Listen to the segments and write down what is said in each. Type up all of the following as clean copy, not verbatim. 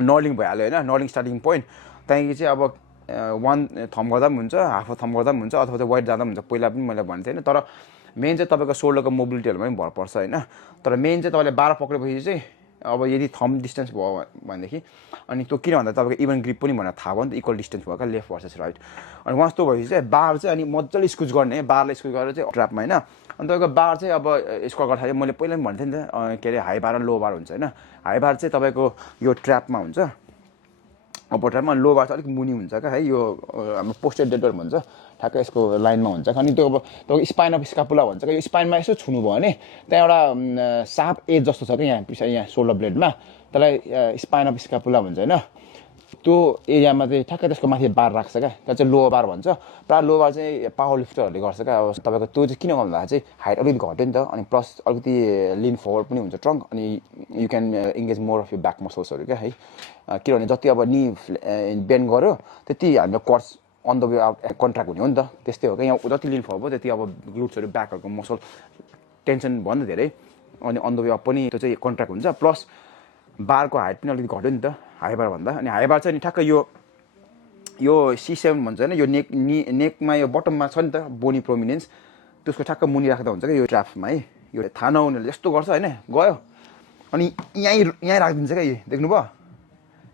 नर्लिङ भइहाल्यो होइन, नर्लिङ starting point. त्यहाँदेखि चाहिँ अब 1 थम्ब गर्दा पनि हुन्छ, हाफ थम्ब गर्दा पनि हुन्छ, अथवा चाहिँ वाइड जाँदा पनि हुन्छ। पहिला पनि मैले भनेको थिएँ होइन। तर मेन चाहिँ तपाईँको सोल्डरको मोबिलिटीहरूमा पनि भर पर्छ होइन। तर मेन चाहिँ तपाईँले 12 पक्रेपछि चाहिँ अब यदि थम्ब डिस्टेन्स भयो भनेदेखि, अनि त्यो किन भन्दा तपाईँको इभन ग्रिप पनि भनेर थाहा भयो नि त, इक्वल डिस्टेन्स भयो क्या लेफ्ट भर्सेस राइट। अनि वान्स त्यो भएपछि चाहिँ बार चाहिँ अनि मजाले स्कुच गर्ने, बारलाई स्कुच गरेर चाहिँ ट्र्यापमा होइन। अनि तपाईँको बार चाहिँ अब स्कोर गर्दाखेरि मैले पहिला पनि भन्थेँ नि त, के अरे हाई बार र लो बार हुन्छ होइन। हाई बार चाहिँ तपाईँको यो ट्र्यापमा हुन्छ, अप्पर ट्र्यापमा। लो बार चाहिँ अलिक मुनि हुन्छ क्या है, यो हाम्रो पोस्टेड डेडर भन्छ, ठ्याक्कै यसको लाइनमा हुन्छ। अनि त्यो अब तपाईँको स्पाइन अफ स्कापुला भन्छ क्या, यो स्पाइनमा यसो छुनु भयो भने त्यहाँ एउटा सार्प एज जस्तो छ क्या यहाँ पछाडि, यहाँ सोल्डर ब्लेडमा, त्यसलाई स्पाइन अफ स्कापुला भन्छ होइन। त्यो एरियामा चाहिँ ठ्याक्कै त्यसको माथि बार राख्छ क्या, त्यहाँ चाहिँ लोवर बार भन्छ। प्रायः लोवर बार चाहिँ पावर लिफ्टरहरूले गर्छ क्या। अब तपाईँको त्यो चाहिँ किन गर्नु चाहिँ हाइट अलिकति घट्यो नि त, अनि प्लस अलिकति लिन फरवर्ड पनि हुन्छ ट्रङ्क, अनि you can engage more of you back मसल्सहरू क्या है। किनभने जति अब नि बेन्ड गऱ्यो त्यति हाम्रो कर्स अन द वे कन्ट्र्याक्ट हुने हो नि त, त्यस्तै हो क्या। यहाँ जति लिन फरवर्ड भयो त्यति अब ग्लुट्सहरू ब्याकहरूको मसल टेन्सन भयो नि त धेरै, अनि अन द वे अप पनि त्यो चाहिँ कन्ट्र्याक्ट हुन्छ। प्लस बारको हाइट पनि अलिकति घट्यो नि त हाई बार भन्दा। अनि हाई बार चाहिँ नि ठ्याक्कै यो C7 भन्छ होइन, यो नेकमा यो बटममा छ नि त बोनी प्रोमिनेन्स, त्यसको ठ्याक्क मुनि राख्दा हुन्छ क्या यो ट्र्यापमा है। यो थाहा नहुनेले यस्तो गर्छ होइन, गयो अनि यहीँ राखिदिन्छ क्या। यो देख्नुभयो,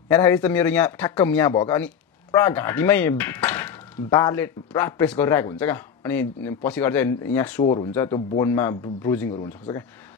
यहाँ राखेपछि त मेरो यहाँ ठ्याक्क यहाँ भयो क्या, अनि पुरा घाँटीमै बारले पुरा प्रेस गरिरहेको हुन्छ क्या। अनि पछि गएर चाहिँ यहाँ सोर हुन्छ, त्यो बोनमा ब्रुजिङहरू हुनसक्छ क्या।